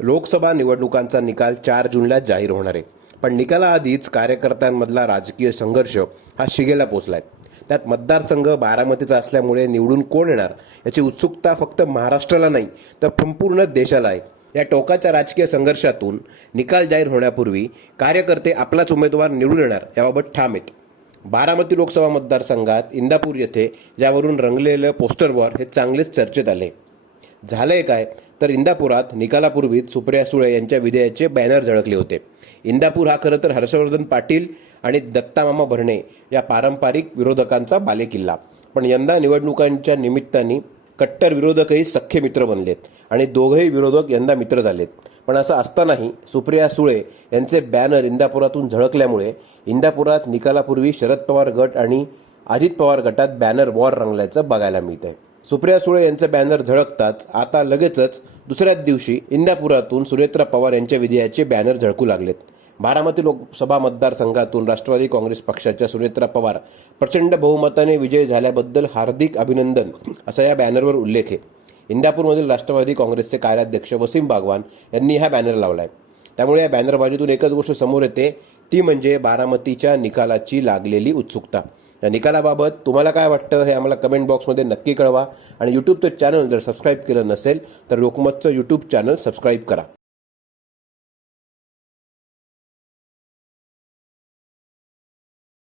लोकसभा निवडणुकांचा निकाल चार जूनला जाहीर होणार आहे. पण निकालाआधीच कार्यकर्त्यांमधला राजकीय संघर्ष हा शिगेला पोचलाय. त्यात मतदारसंघ बारामतीचा असल्यामुळे निवडून कोण येणार याची उत्सुकता फक्त महाराष्ट्राला नाही तर संपूर्ण देशाला आहे. या टोकाच्या राजकीय संघर्षातून निकाल जाहीर होण्यापूर्वी कार्यकर्ते आपलाच उमेदवार निवडून येणार याबाबत ठाम आहेत. बारामती लोकसभा मतदारसंघात इंदापूर येथे ज्यावरून रंगलेलं पोस्टरवर हे चांगलेच चर्चेत आले. झालंय काय? तर इंदापुरात निकालापूर्वीच सुप्रिया सुळे यांच्या विधेयाचे बॅनर झळकले होते. इंदापूर हा खरं तर हर्षवर्धन पाटील आणि दत्तामामा भरणे या पारंपरिक विरोधकांचा बालेकिल्ला. पण यंदा निवडणुकांच्या निमित्ताने कट्टर विरोधकही सख्खे मित्र बनलेत आणि दोघंही विरोधक यंदा मित्र झालेत. पण असं असतानाही सुप्रिया सुळे यांचे बॅनर इंदापुरातून झळकल्यामुळे इंदापुरात निकालापूर्वी शरद पवार गट आणि अजित पवार गटात बॅनर वॉर रंगल्याचं बघायला मिळतंय. सुप्रिया सुळे यांचे बॅनर झळकताच आता लगेचच दुसऱ्याच दिवशी इंदापुरातून सुनेत्रा पवार यांच्या विजयाचे बॅनर झळकू लागलेत. बारामती लोकसभा मतदारसंघातून राष्ट्रवादी काँग्रेस पक्षाच्या सुनेत्रा पवार प्रचंड बहुमताने विजय झाल्याबद्दल हार्दिक अभिनंदन असा या बॅनरवर उल्लेख आहे. इंदापूरमधील राष्ट्रवादी काँग्रेसचे कार्याध्यक्ष वसीम बागवान यांनी हा बॅनर लावला आहे त्यामुळे या बॅनरबाजीतून एकच गोष्ट समोर येते ती म्हणजे बारामतीच्या निकालाची लागलेली उत्सुकता. या निकालाबाबत तुम्हाला काय वाटतं हे आम्हाला कमेंट बॉक्समध्ये नक्की कळवा. आणि यूट्यूबचं चॅनल जर सबस्क्राईब केलं नसेल तर लोकमतचं यूट्यूब चॅनल सबस्क्राईब करा.